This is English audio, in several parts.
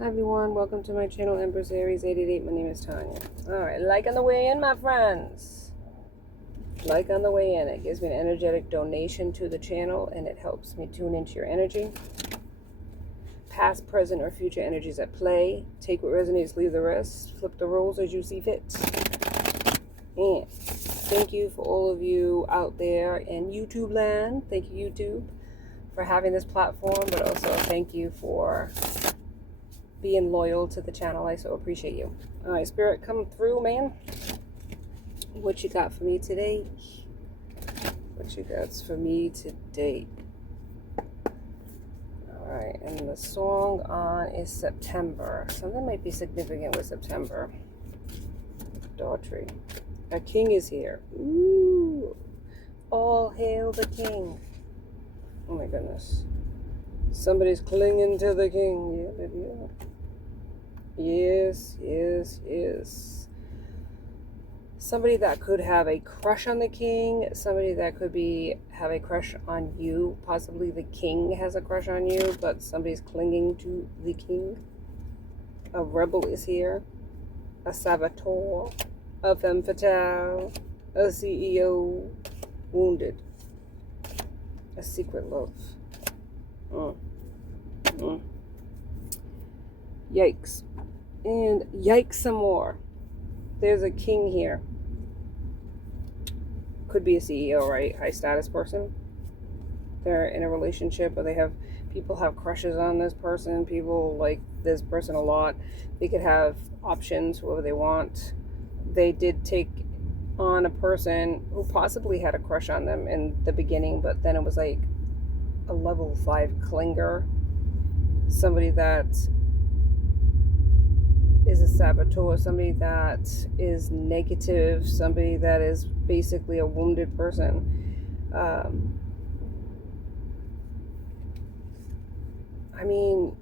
Hi everyone, welcome to my channel, Empress Aries 888. My name is Tanya. Alright, like on the way in, my friends. Like on the way in. It gives me an energetic donation to the channel and it helps me tune into your energy. Past, present, or future energies at play. Take what resonates, leave the rest. Flip the roles as you see fit. And thank you for all of you out there in YouTube land. Thank you, YouTube, for having this platform, but also thank you for being loyal to the channel. I so appreciate you. All right, Spirit, come through, man. What you got for me today? What you got for me today? All right, and the song on is September. Something might be significant with September. Daughtry. A king is here. Ooh. All hail the king. Oh my goodness. Somebody's clinging to the king. Yeah. Yes. Somebody that could have a crush on the king. Somebody that could have a crush on you. Possibly the king has a crush on you, but somebody's clinging to the king. A rebel is here. A saboteur. A femme fatale. A CEO. Wounded. A secret love. Yikes. And yikes some more. There's a king here. Could be a CEO, right? High status person. They're in a relationship, or people have crushes on this person. People like this person a lot. They could have options, whoever they want. They did take on a person who possibly had a crush on them in the beginning, but then it was like a level 5 clinger. Somebody that is a saboteur, somebody that is negative, somebody that is basically a wounded person. I mean,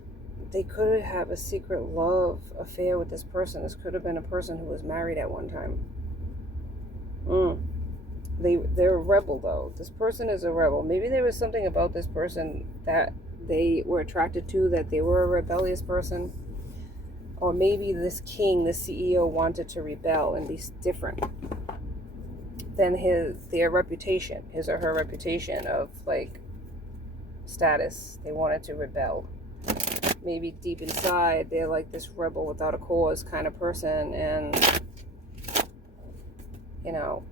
they could have a secret love affair with this person. This could have been a person who was married at one time. They're a rebel, though. This person is a rebel. Maybe there was something about this person that they were attracted to, that they were a rebellious person. Or maybe this king, this CEO, wanted to rebel and be different than their reputation, his or her reputation of like status. They wanted to rebel. Maybe deep inside they're like this rebel without a cause kind of person, and you know,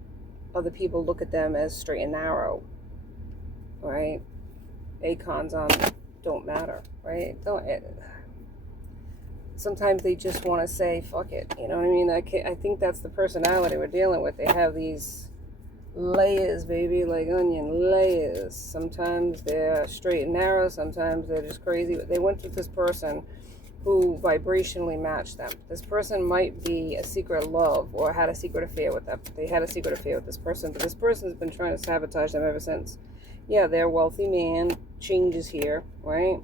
other people look at them as straight and narrow, right? Akon's on Don't Matter, right? Sometimes they just want to say, fuck it. You know what I mean? I think that's the personality we're dealing with. They have these layers, baby, like onion layers. Sometimes they're straight and narrow. Sometimes they're just crazy. But they went with this person who vibrationally matched them. This person might be a secret love or had a secret affair with them. They had a secret affair with this person, but this person's been trying to sabotage them ever since. Yeah, they're a wealthy man. Change is here, right?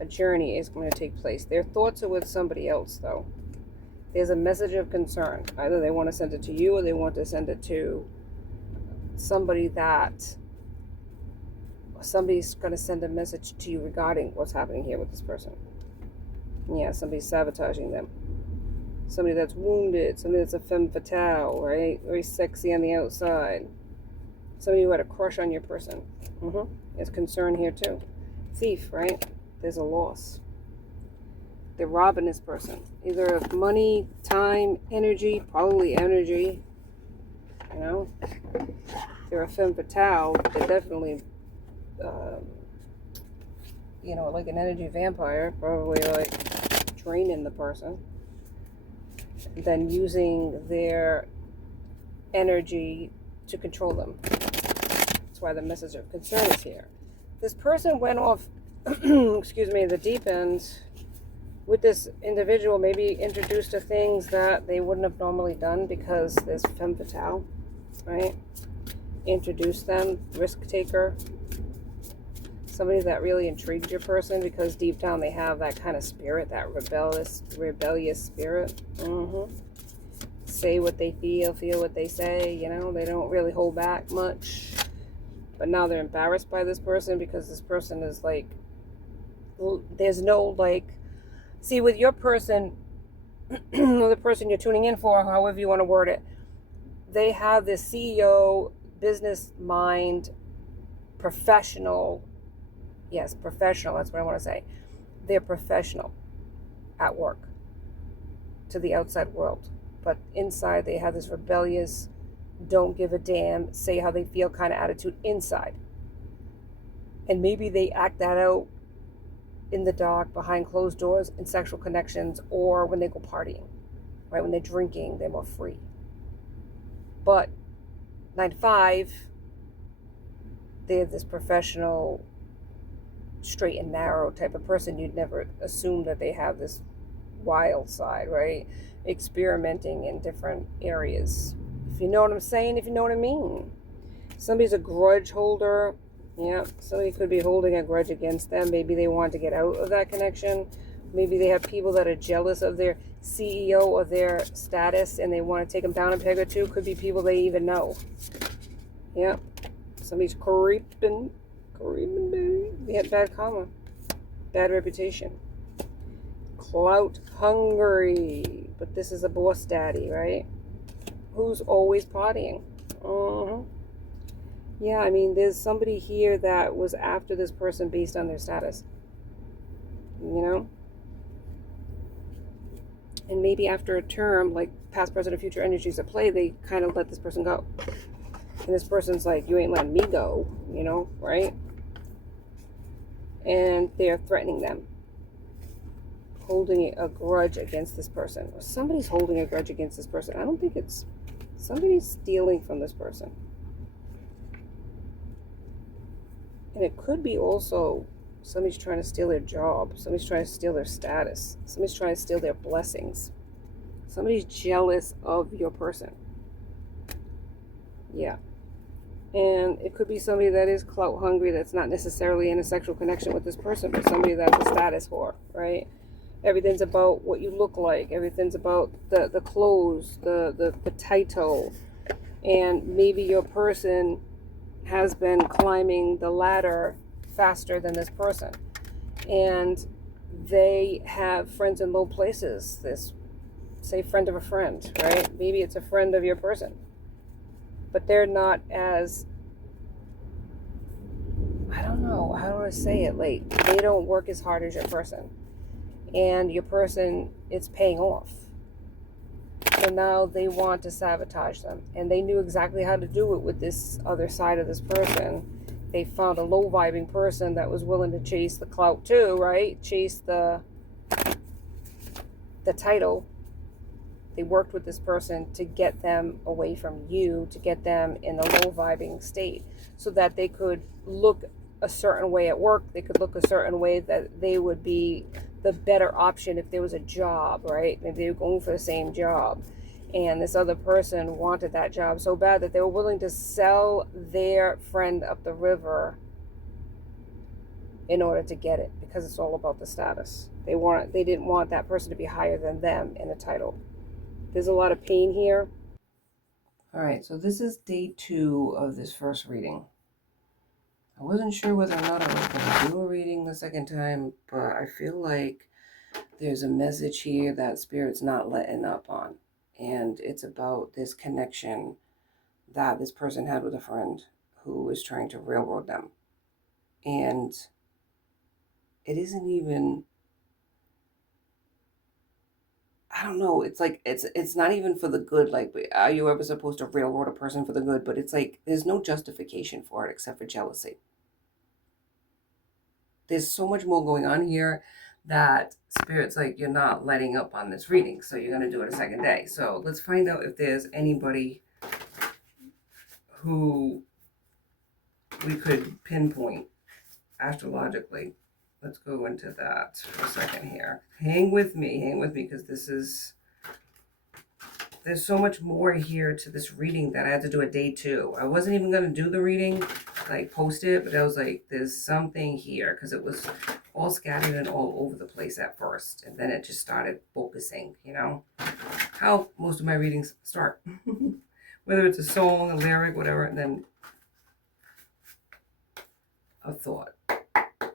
A journey is going to take place. Their thoughts are with somebody else, though. There's a message of concern. Either they want to send it to you or they want to send it to somebody's going to send a message to you regarding what's happening here with this person. Yeah, somebody's sabotaging them. Somebody that's wounded. Somebody that's a femme fatale, right? Very sexy on the outside. Somebody who had a crush on your person. There's concern here, too. Thief, right? There's a loss. They're robbing this person. Either of money, time, energy, probably energy. You know? They're a femme fatale. They're definitely, like an energy vampire. Probably like draining the person. Then using their energy to control them. That's why the message of concern is here. This person went off the deep end with this individual, maybe introduced to things that they wouldn't have normally done because there's femme fatale, right? Introduced them, risk taker, somebody that really intrigued your person because deep down they have that kind of spirit, that rebellious spirit. Say what they feel what they say, they don't really hold back much. But now they're embarrassed by this person because this person is like, there's no like See, with your person, or the person you're tuning in for, however you want to word it, they have this CEO, business mind, professional. Yes, professional. That's what I want to say. They're professional at work to the outside world. But inside, they have this rebellious, don't give a damn, say how they feel kind of attitude inside. And maybe they act that out in the dark, behind closed doors, in sexual connections, or when they go partying, right? When they're drinking, they're more free. But 9 to 5, they're this professional, straight and narrow type of person. You'd never assume that they have this wild side, right? Experimenting in different areas. If you know what I'm saying, if you know what I mean. Somebody's a grudge holder. Yeah, somebody could be holding a grudge against them. Maybe they want to get out of that connection. Maybe they have people that are jealous of their CEO or their status and they want to take them down a peg or two. Could be people they even know. Yeah, somebody's creeping, baby. They had bad karma, bad reputation. Clout hungry. But this is a boss daddy, right? Who's always partying. Yeah, I mean, there's somebody here that was after this person based on their status. You know? And maybe after a term, like past, present, or future energies at play, they kind of let this person go. And this person's like, you ain't letting me go, you know, right? And they're threatening them. Holding a grudge against this person. Or somebody's holding a grudge against this person. I don't think it's... Somebody's stealing from this person. And it could be also somebody's trying to steal their job. Somebody's trying to steal their status. Somebody's trying to steal their blessings. Somebody's jealous of your person. Yeah. And it could be somebody that is clout hungry, that's not necessarily in a sexual connection with this person, but somebody that's a status whore, right? Everything's about what you look like. Everything's about the clothes, the title. And maybe your person has been climbing the ladder faster than this person. And they have friends in low places. This, say, friend of a friend, right? Maybe it's a friend of your person. But they're not as, I don't know, how do I say it? Like, they don't work as hard as your person. And your person, it's paying off. So now they want to sabotage them. And they knew exactly how to do it with this other side of this person. They found a low vibing person that was willing to chase the clout too, right? Chase the title. They worked with this person to get them away from you, to get them in a low vibing state so that they could look a certain way at work. They could look a certain way that they would be the better option if there was a job, right? Maybe they were going for the same job. And this other person wanted that job so bad that they were willing to sell their friend up the river in order to get it, because it's all about the status. They didn't want that person to be higher than them in a title. There's a lot of pain here. All right, so this is day 2 of this first reading. I wasn't sure whether or not I was going to do a reading the second time, but I feel like there's a message here that Spirit's not letting up on. And it's about this connection that this person had with a friend who was trying to railroad them. And it isn't even, I don't know, it's like, it's not even for the good. Like, are you ever supposed to railroad a person for the good? But it's like, there's no justification for it except for jealousy. There's so much more going on here that Spirit's like, you're not letting up on this reading, so you're going to do it a second day. So let's find out if there's anybody who we could pinpoint astrologically. Let's go into that for a second here. Hang with me, because there's so much more here to this reading that I had to do a day 2. I wasn't even going to do the reading, like post it, but I was like, there's something here, because it was all scattered and all over the place at first. And then it just started focusing, you know, how most of my readings start. Whether it's a song, a lyric, whatever, and then a thought.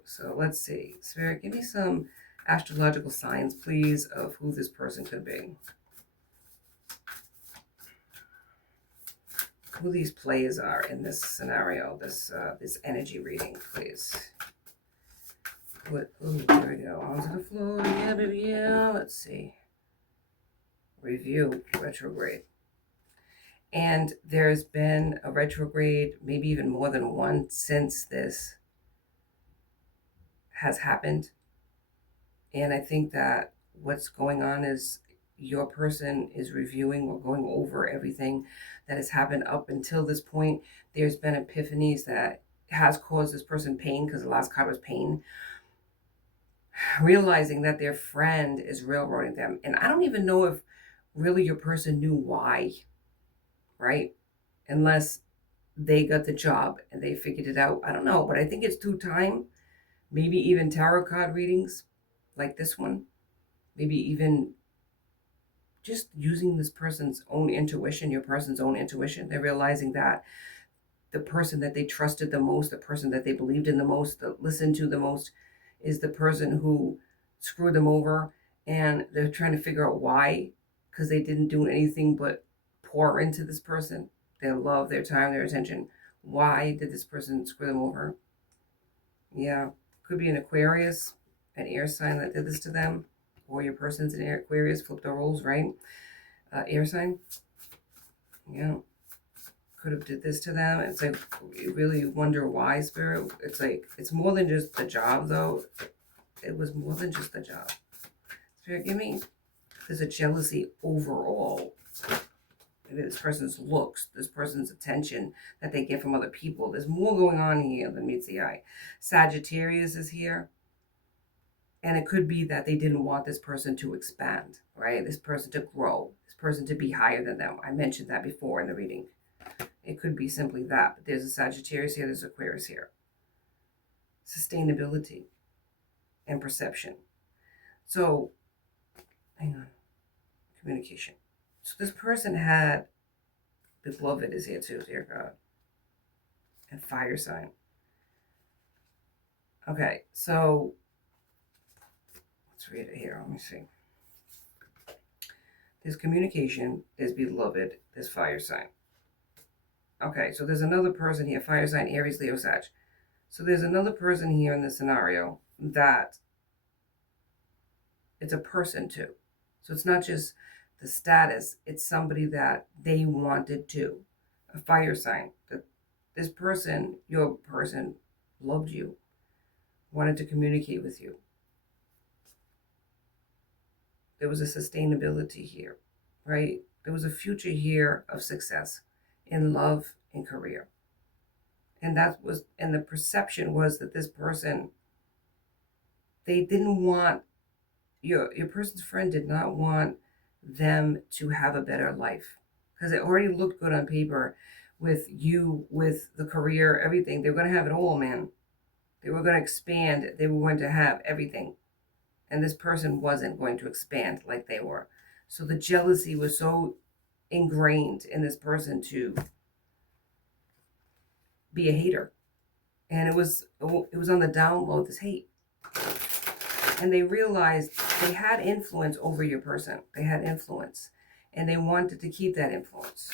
So let's see. Spirit, give me some Astrological signs, please, of who this person could be. Who these players are in this scenario, this energy reading, please. What? Oh, there we go. Onto the floor. Yeah, baby. Yeah. Let's see. Review retrograde. And there's been a retrograde, maybe even more than one, since this has happened. And I think that what's going on is your person is reviewing or going over everything that has happened up until this point. There's been epiphanies that has caused this person pain, because the last card was pain. Realizing that their friend is railroading them. And I don't even know if really your person knew why, right? Unless they got the job and they figured it out. I don't know, but I think it's through time. Maybe even tarot card readings like this one. Maybe even just using this person's own intuition, your person's own intuition. They're realizing that the person that they trusted the most, the person that they believed in the most, that listened to the most, is the person who screwed them over. And they're trying to figure out why, because they didn't do anything but pour into this person their love, their time, their attention. Why did this person screw them over? Yeah, could be an Aquarius, an air sign that did this to them, or your person's an Aquarius, flip the roles, right? Air sign. Yeah, could have did this to them. It's like, you really wonder why, Spirit. It's like, it's more than just the job, though. It was more than just the job. Spirit, give me, there's a jealousy overall. Maybe this person's looks, this person's attention that they get from other people. There's more going on here than meets the eye. Sagittarius is here. And it could be that they didn't want this person to expand, right? This person to grow, this person to be higher than them. I mentioned that before in the reading. It could be simply that. But there's a Sagittarius here, there's Aquarius here. Sustainability and perception. So, hang on. Communication. So this person had, beloved is here too, dear God. And fire sign. Okay, so let's read it here. Let me see. There's communication, there's beloved, there's fire sign. Okay, so there's another person here, fire sign, Aries, Leo, Sag. So there's another person here in this scenario that it's a person too. So it's not just the status, it's somebody that they wanted to. A fire sign. That this person, your person, loved you, wanted to communicate with you. There was a sustainability here, right? There was a future here of success in love and career. And the perception was that this person, they didn't want, your person's friend did not want them to have a better life, because it already looked good on paper with you, with the career, everything. They were going to have it all, man. They were going to expand. They were going to have everything. And this person wasn't going to expand like they were. So the jealousy was so ingrained in this person to be a hater. And it was on the down low, this hate. And they realized they had influence over your person. They had influence. And they wanted to keep that influence.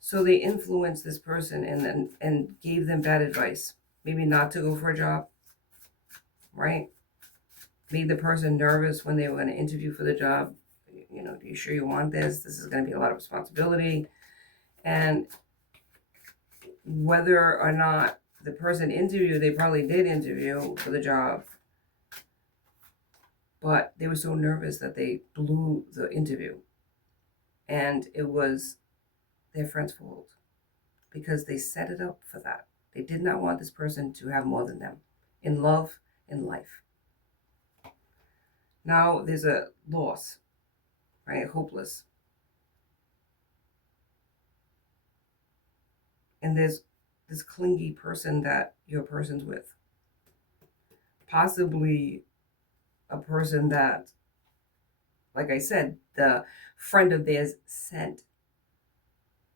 So they influenced this person and gave them bad advice. Maybe not to go for a job, right? Made the person nervous when they were going to interview for the job. You know, are you sure you want this? This is going to be a lot of responsibility. And whether or not the person interviewed, they probably did interview for the job, but they were so nervous that they blew the interview. And it was their friend's fault, because they set it up for that. They did not want this person to have more than them in love, in life. Now there's a loss, right? Hopeless. And there's this clingy person that your person's with. Possibly a person that, like I said, the friend of theirs sent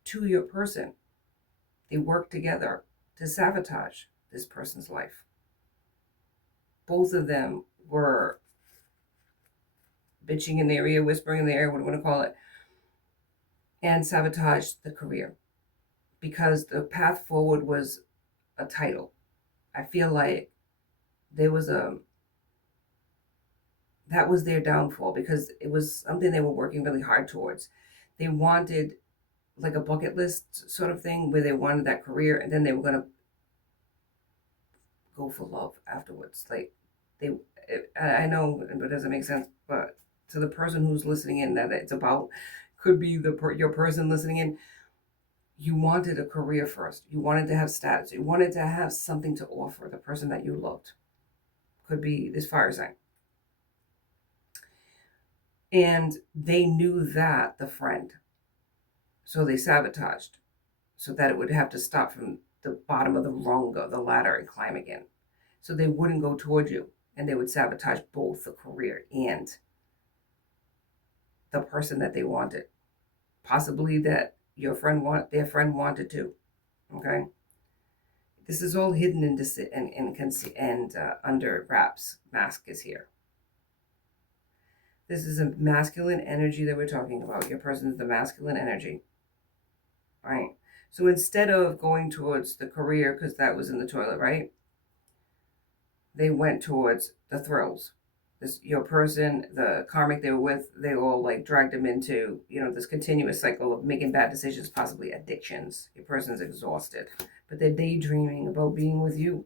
to your person. They worked together to sabotage this person's life. Both of them were bitching in their ear, whispering in their ear, what do you want to call it, and sabotaged the career because the path forward was a title. I feel like there was a that was their downfall because it was something they were working really hard towards. They wanted like a bucket list sort of thing where they wanted that career and then they were going to go for love afterwards. Like they, I know it doesn't make sense, but to the person who's listening in that it's about, could be your person listening in. You wanted a career first. You wanted to have status. You wanted to have something to offer the person that you loved. Could be this fire sign. And they knew that, the friend. So they sabotaged so that it would have to stop from the bottom of the runga, the ladder, and climb again. So they wouldn't go toward you, and they would sabotage both the career and the person that they wanted. Possibly that their friend wanted to. Okay, this is all hidden and under wraps. Mask is here. This is a masculine energy that we're talking about. Your person is the masculine energy, right? So instead of going towards the career, because that was in the toilet, right? They went towards the thrills. Your person, the karmic they were with, they all like dragged them into, this continuous cycle of making bad decisions, possibly addictions. Your person's exhausted, but they're daydreaming about being with you,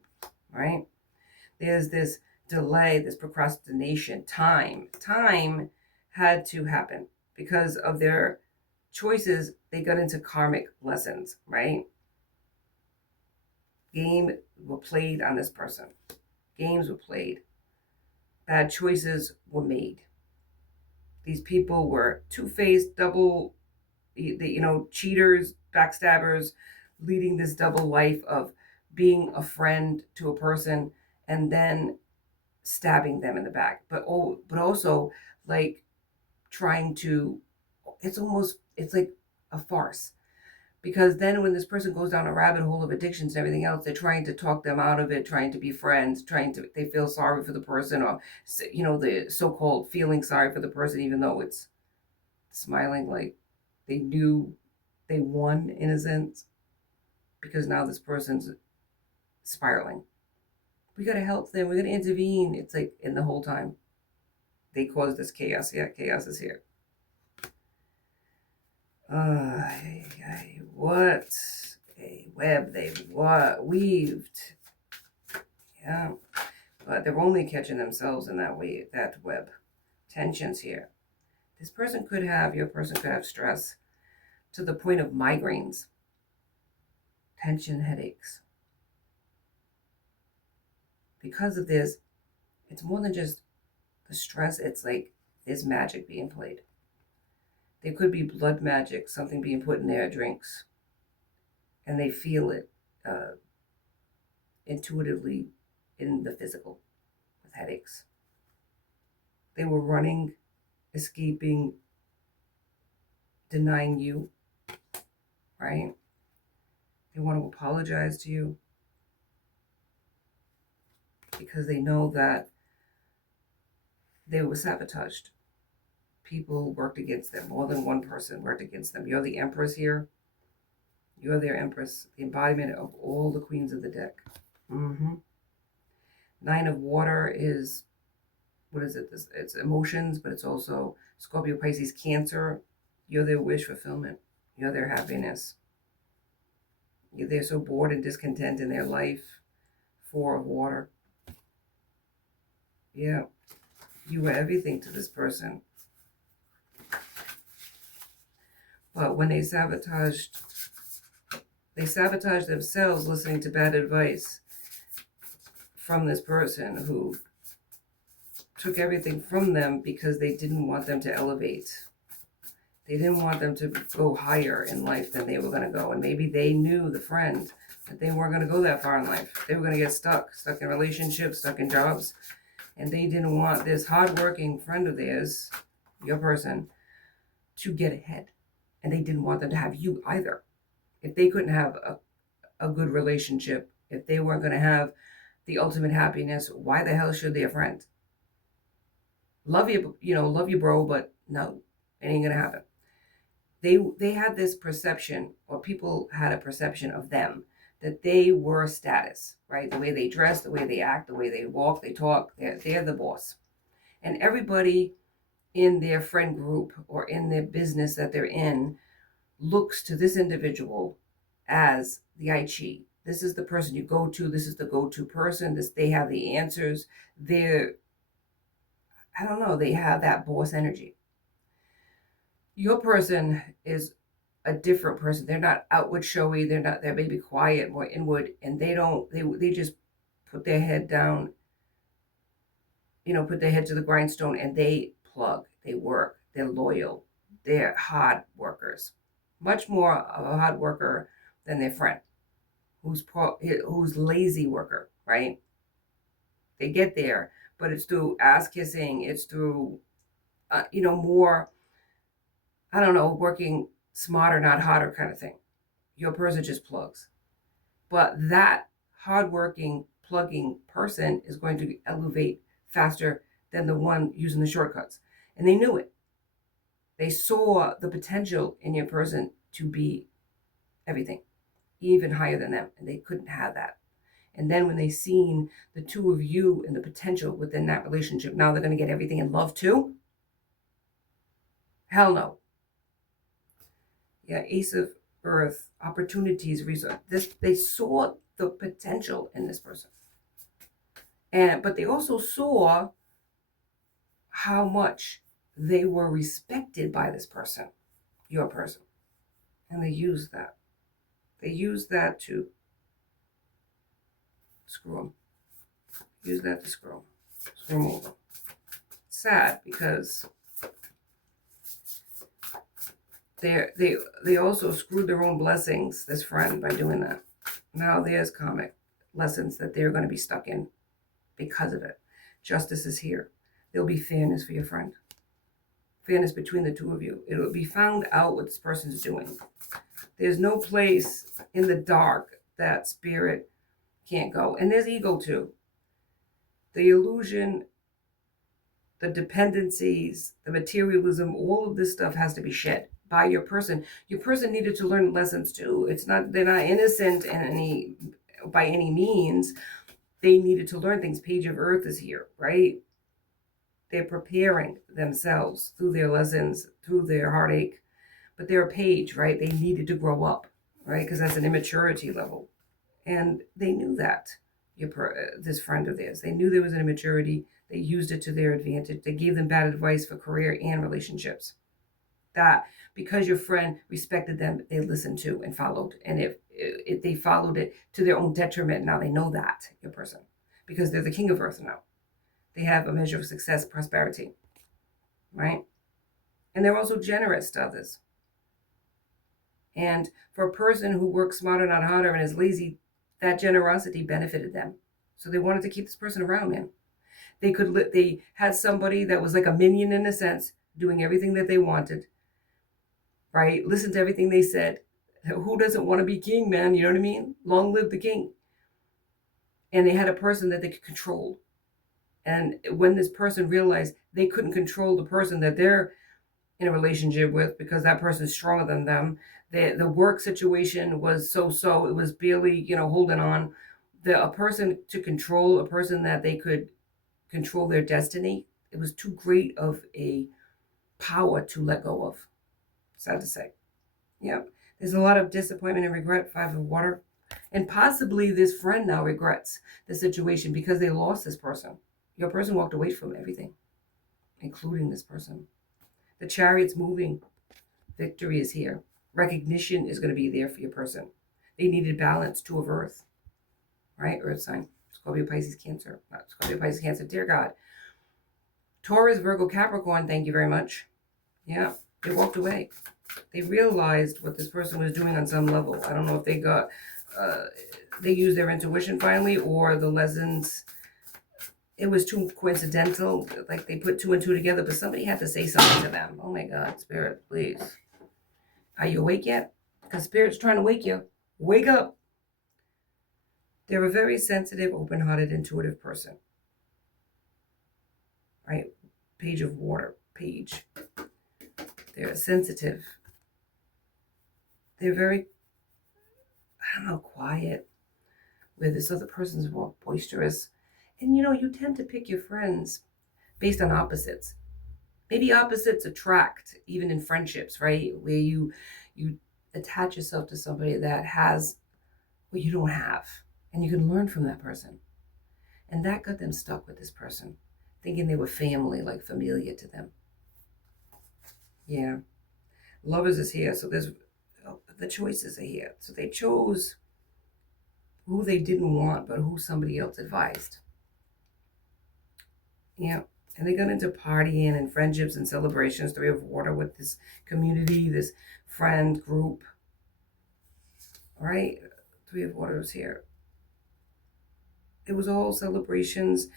right? There's this delay, this procrastination. Time had to happen because of their choices. They got into karmic lessons, right? Game were played on this person. Games were played. Bad choices were made. These people were two-faced, double, cheaters, backstabbers, leading this double life of being a friend to a person and then stabbing them in the back. But also like trying to, it's like a farce. Because then when this person goes down a rabbit hole of addictions and everything else, they're trying to talk them out of it, trying to be friends, they feel sorry for the person, or, the so-called feeling sorry for the person, even though it's smiling like they knew they won in a sense, because now this person's spiraling. We got to help them. We got to intervene. It's like in the whole time they caused this chaos. Yeah, chaos is here. What a web they've weaved. Yeah, but they're only catching themselves in that web. Tensions here. Your person could have stress to the point of migraines, tension, headaches. Because of this, it's more than just the stress. It's like there's magic being played. There could be blood magic, something being put in their drinks, and they feel it intuitively in the physical with headaches. They were running, escaping, denying you, right? They want to apologize to you because they know that they were sabotaged. People worked against them. More than one person worked against them. You're the empress here. You're their empress, the embodiment of all the queens of the deck. Mm-hmm. 9 of water is, what is it? It's emotions, but it's also Scorpio, Pisces, Cancer. You're their wish fulfillment. You're their happiness. They're so bored and discontent in their life. 4 of water. Yeah. You were everything to this person. But when they sabotaged themselves listening to bad advice from this person who took everything from them because they didn't want them to elevate. They didn't want them to go higher in life than they were going to go. And maybe they knew, the friend, that they weren't going to go that far in life. They were going to get stuck in relationships, stuck in jobs. And they didn't want this hardworking friend of theirs, your person, to get ahead. And they didn't want them to have you either. If they couldn't have a good relationship, if they weren't going to have the ultimate happiness, why the hell should their friend love you, love you, bro, but no, it ain't gonna happen. They had this perception, or people had a perception of them, that they were status, right? The way they dress, the way they act, the way they walk, they talk, they're the boss. And everybody in their friend group or in their business that they're in looks to this individual as the Aichi. This is the person you go to. This is the go-to person. They have the answers. I don't know, they have that boss energy. Your person is a different person. They're not outward showy. They're maybe quiet, more inward, and they just put their head down, put their head to the grindstone, and they plug, they work, they're loyal, they're hard workers. Much more of a hard worker than their friend who's lazy worker, right? They get there, but it's through ass kissing, it's through more, I don't know, working smarter, not harder kind of thing. Your person just plugs. But that hardworking, plugging person is going to elevate faster than the one using the shortcuts. And they knew it. They saw the potential in your person to be everything, even higher than them. And they couldn't have that. And then when they seen the two of you and the potential within that relationship, now they're going to get everything in love too? Hell no. Yeah, Ace of Earth, opportunities, resource. They saw the potential in this person. But they also saw how much they were respected by this person, your person. And they used that. They used that to screw them. Use that to screw them over. Sad because they also screwed their own blessings, this friend, by doing that. Now there's karmic lessons that they're going to be stuck in because of it. Justice is here. There'll be fairness for your friend. Fairness between the two of you. It will be found out what this person's doing. There's no place in the dark that spirit can't go. And there's ego too. The illusion, the dependencies, the materialism, all of this stuff has to be shed by your person. Your person needed to learn lessons too. They're not innocent by any means. They needed to learn things. Page of Earth is here, right? They're preparing themselves through their lessons, through their heartache. But they're a page, right? They needed to grow up, right? Because that's an immaturity level. And they knew that, this friend of theirs. They knew there was an immaturity. They used it to their advantage. They gave them bad advice for career and relationships. That, because your friend respected them, they listened to and followed. And if they followed it to their own detriment, now they know that, your person. Because they're the king of Earth now. They have a measure of success, prosperity, right? And they're also generous to others. And for a person who works smarter, not harder, and is lazy, that generosity benefited them. So they wanted to keep this person around, man. They had somebody that was like a minion in a sense, doing everything that they wanted, right? Listen to everything they said. Who doesn't want to be king, man? You know what I mean? Long live the king. And they had a person that they could control. And when this person realized they couldn't control the person that they're in a relationship with because that person is stronger than them, the work situation was so, it was barely, holding on. A person to control, a person that they could control their destiny, it was too great of a power to let go of. Sad to say. Yeah. There's a lot of disappointment and regret, 5 of water. And possibly this friend now regrets the situation because they lost this person. Your person walked away from everything, including this person. The Chariot's moving. Victory is here. Recognition is going to be there for your person. They needed balance, 2 of Earth. Right? Earth sign. Scorpio, Pisces, Cancer. Not Scorpio, Pisces, Cancer. Dear God. Taurus, Virgo, Capricorn. Thank you very much. Yeah. They walked away. They realized what this person was doing on some level. I don't know if they used their intuition finally, or the lessons, it was too coincidental. Like they put 2 and 2 together, but somebody had to say something to them. Oh my God, Spirit, please. Are you awake yet? Because Spirit's trying to wake you. Wake up. They're a very sensitive, open-hearted, intuitive person. Right? Page of Water. Page. They're sensitive. They're very, I don't know, quiet. Where this other person's more boisterous. And you tend to pick your friends based on opposites. Maybe opposites attract, even in friendships, right? Where you attach yourself to somebody that has what you don't have. And you can learn from that person. And that got them stuck with this person, thinking they were family, like familiar to them. Yeah. Lovers is here, so there's the choices are here. So they chose who they didn't want, but who somebody else advised. Yeah. And they got into partying and friendships and celebrations. Three of Water with this community, this friend group. All right. Three of Water is here. It was all celebrations,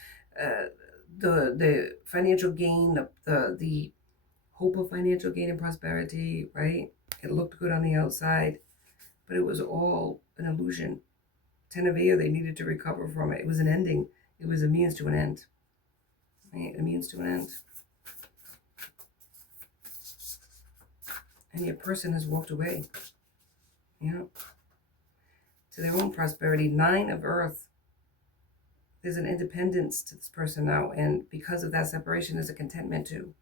the financial gain, the hope of financial gain and prosperity, right? It looked good on the outside, but it was all an illusion. Ten of Air, they needed to recover from it. It was an ending. It was a means to an end. Right? A means to an end. And your person has walked away. Yeah. To their own prosperity. Nine of Earth. There's an independence to this person now. And because of that separation, there's a contentment too.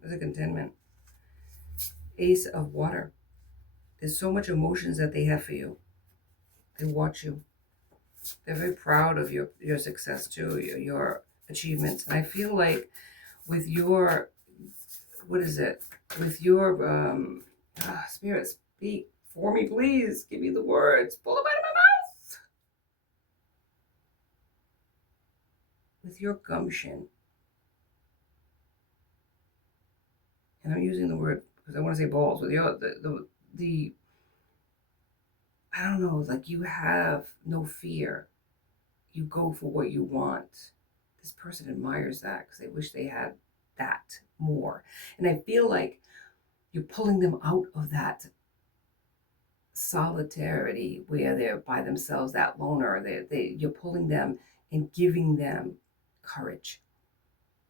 There's a contentment. Ace of Water. There's so much emotions that they have for you. They watch you. They're very proud of your success too, your achievements. And I feel like with your, what is it? With your spirit, speak for me, please. Give me the words. Pull them out of my mouth. With your gumption. And I'm using the word because I want to say balls. With your the I don't know, like you have no fear. You go for what you want. This person admires that because they wish they had that more. And I feel like you're pulling them out of that solidarity where they're by themselves, that loner. You're pulling them and giving them courage.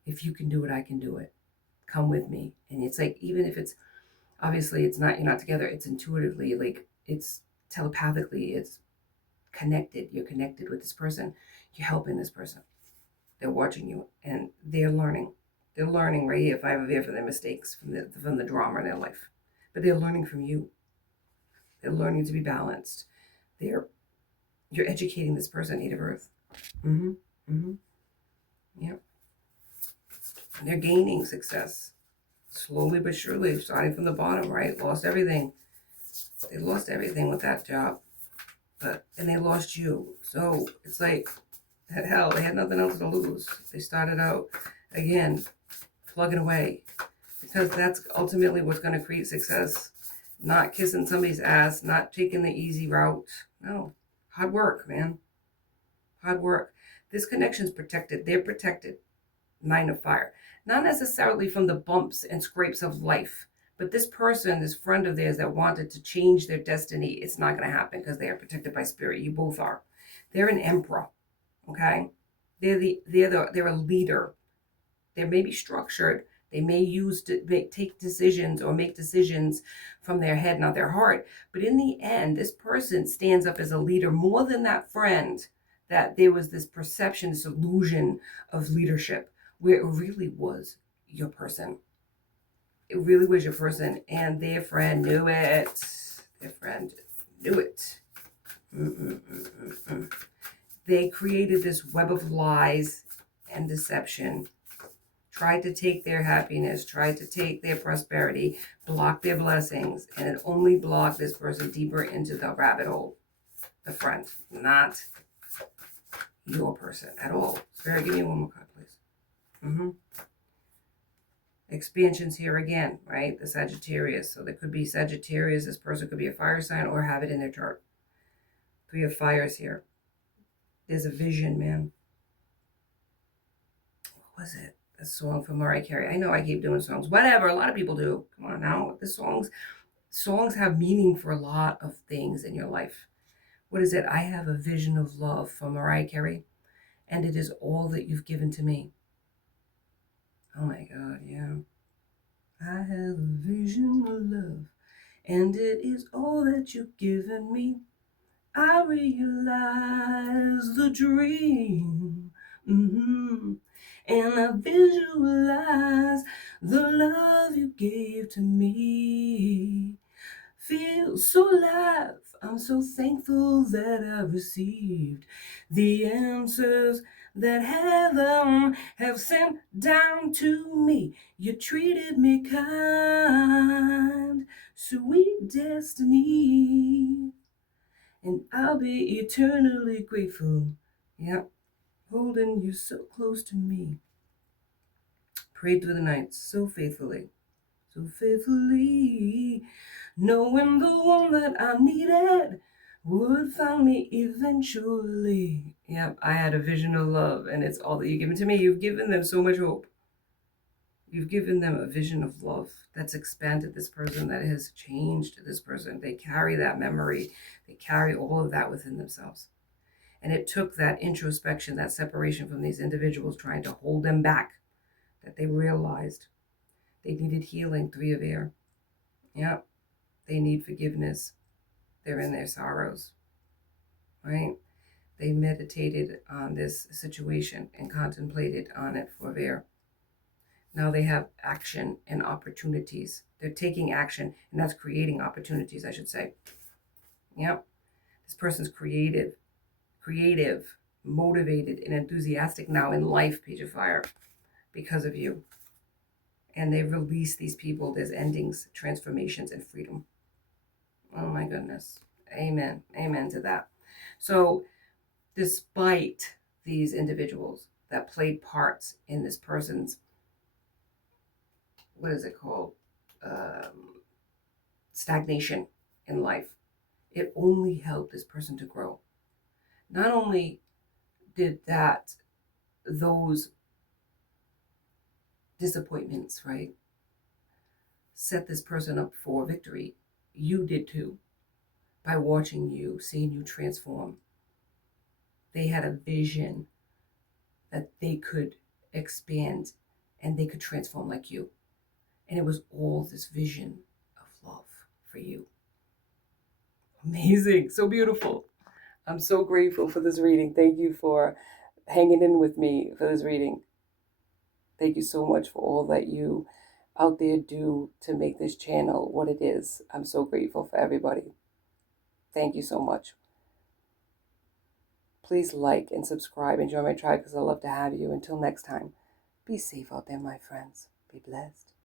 If you can do it, I can do it. Come with me. And it's like, even if it's, obviously it's not, you're not together, it's intuitively, like it's telepathically, it's connected. You're connected with this person. You're helping this person. They're watching you and they're learning. They're learning right here, 5 of Air, for their mistakes, from the drama in their life. But they're learning from you. They're learning to be balanced. You're educating this person, 8 of Earth. Yep. And they're gaining success. Slowly but surely, starting from the bottom, right? Lost everything. They lost everything with that job. And they lost you. So it's like, hell, they had nothing else to lose. They started out, again, plugging away. Because that's ultimately what's going to create success. Not kissing somebody's ass, not taking the easy route. No. Hard work, man. Hard work. This connection's protected. They're protected. 9 of Fire. Not necessarily from the bumps and scrapes of life. But this person, this friend of theirs that wanted to change their destiny, it's not going to happen because they are protected by spirit. You both are. They're an emperor. Okay? They're a leader. They may be structured. They may take decisions or make decisions from their head, not their heart. But in the end, this person stands up as a leader more than that friend, that there was this perception, this illusion of leadership, where it really was your person. It really was your person, and their friend knew it. Their friend knew it. They created this web of lies and deception, tried to take their happiness, tried to take their prosperity, block their blessings, and it only blocked this person deeper into the rabbit hole. The friend, not your person at all. Spirit, give me one more card, please. Expansions here again, right? The Sagittarius. So there could be Sagittarius. This person could be a fire sign or have it in their chart. 3 of Fires here. There's a vision, man. What was it? A song from Mariah Carey. I know I keep doing songs. Whatever. A lot of people do. Come on now. The songs have meaning for a lot of things in your life. What is it? I have a vision of love from Mariah Carey. And it is all that you've given to me. Oh my God, yeah. I have a vision of love, and it is all that you've given me. I realize the dream, and I visualize the love you gave to me. Feel so alive. I'm so thankful that I received the answers that heaven have sent down to me. You treated me kind, sweet destiny, and I'll be eternally grateful. Yep, holding you so close to me. Prayed through the night so faithfully, knowing the one that I needed would find me eventually. Yep, I had a vision of love, and it's all that you've given to me. You've given them so much hope. You've given them a vision of love that's expanded this person, that has changed this person. They carry that memory, they carry all of that within themselves. And it took that introspection, that separation from these individuals trying to hold them back, that they realized they needed healing. 3 of Air. Yep. They need forgiveness. They're in their sorrows, right? They meditated on this situation and contemplated on it for Air. Now they have action and opportunities. They're taking action, and that's creating opportunities, I should say. Yep. This person's creative, motivated, and enthusiastic now in life, Page of Fire, because of you. And they release these people. There's endings, transformations, and freedom. Oh my goodness. Amen. Amen to that. So, despite these individuals that played parts in this person's, what is it called? Stagnation in life, it only helped this person to grow. Not only did those disappointments, right, set this person up for victory, you did too, by watching you, seeing you transform. They had a vision that they could expand and they could transform like you. And it was all this vision of love for you. Amazing. So beautiful. I'm so grateful for this reading. Thank you for hanging in with me for this reading. Thank you so much for all that you out there do to make this channel what it is. I'm so grateful for everybody. Thank you so much. Please like and subscribe and join my tribe because I love to have you. Until next time, be safe out there, my friends. Be blessed.